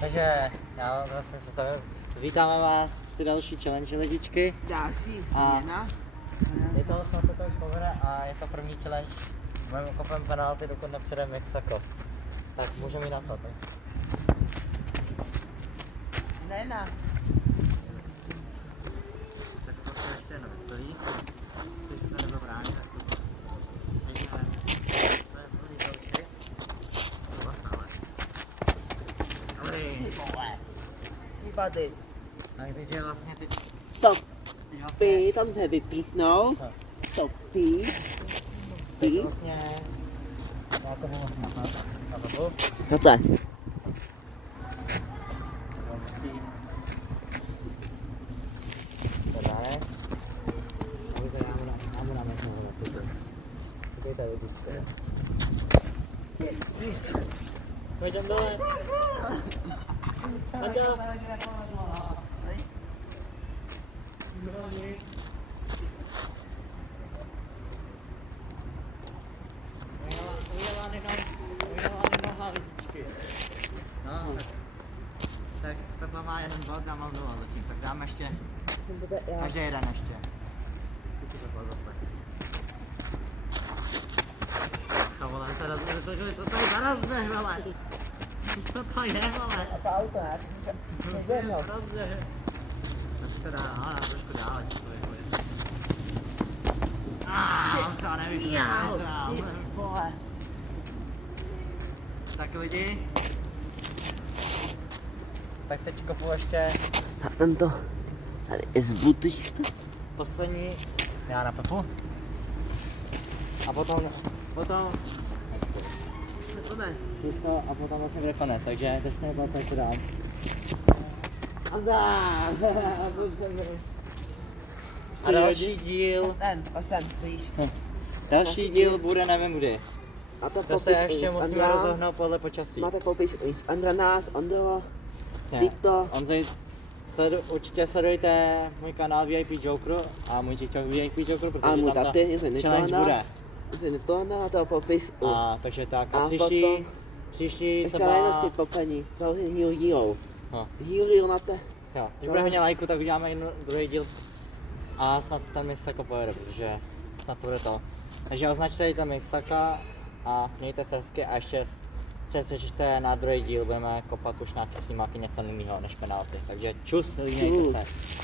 Takže já vás představím. Vítáme vás při další challenge lidičky. Další A- změna. Je to snad to už povede a je to první challenge. Budeme kopem penalty, dokud nepřijde Mexiko. Tak můžeme jít na to. Tak. Nena. Tak to je ještě jedno celý. Když se nedobrání, tak to bylo. Takže to je první další. Dobrý. Výpady. Tak takže vlastně teď Topy, tam se vypítnout. No. Topy. teď vlastně já to mám na to. Takhle. Musím to dále. Aby to já mu dáme znovu na tyto. Takový tady lidička. Pojďem dole. Anděl. Udělány noha lidičky. No, tak Pepa má jeden bod, já mám nula zatím, tak dáme ještě, každý jeden ještě. Zkusí Pepa zase. To vole, se rozběh, to tady zarazběh, vole. Co to je, vole? A to auto, ne? Rozběh. Trošku dál, no, trošku dál, ať to je, vole. To nevyšlo, Vole. Tak lidi. Tak teď kopu ještě Tak tento. Tady je zbutuš. poslední, já na Pepu. A potom a potom vlastně bude konec, takže teď nebylo co dám. A další díl, Ten, díl bude nevím kdy. A to To se ještě musíme rozhodnout podle počasí. Máte popis z Andra nás, Ondro, Tito. Honzej, určitě sledujte můj kanál VIP Joker a můj TikTok VIP Joker, A protože můj tam ta taty, že challenge bude. a to popis A takže tak, a A příští ještě třeba, jenom si popení, založení Hero. no, Hero na te. jo, když bude hodně lajku, tak uděláme druhý díl a snad ten Mixako pojede, protože snad to bude to. Takže označte tam Mixaka a mějte se hezky a ještě se slyšíte na druhý díl, budeme kopat už na snímáky něco jiného než penalty. Takže čus, mějte se. Čus.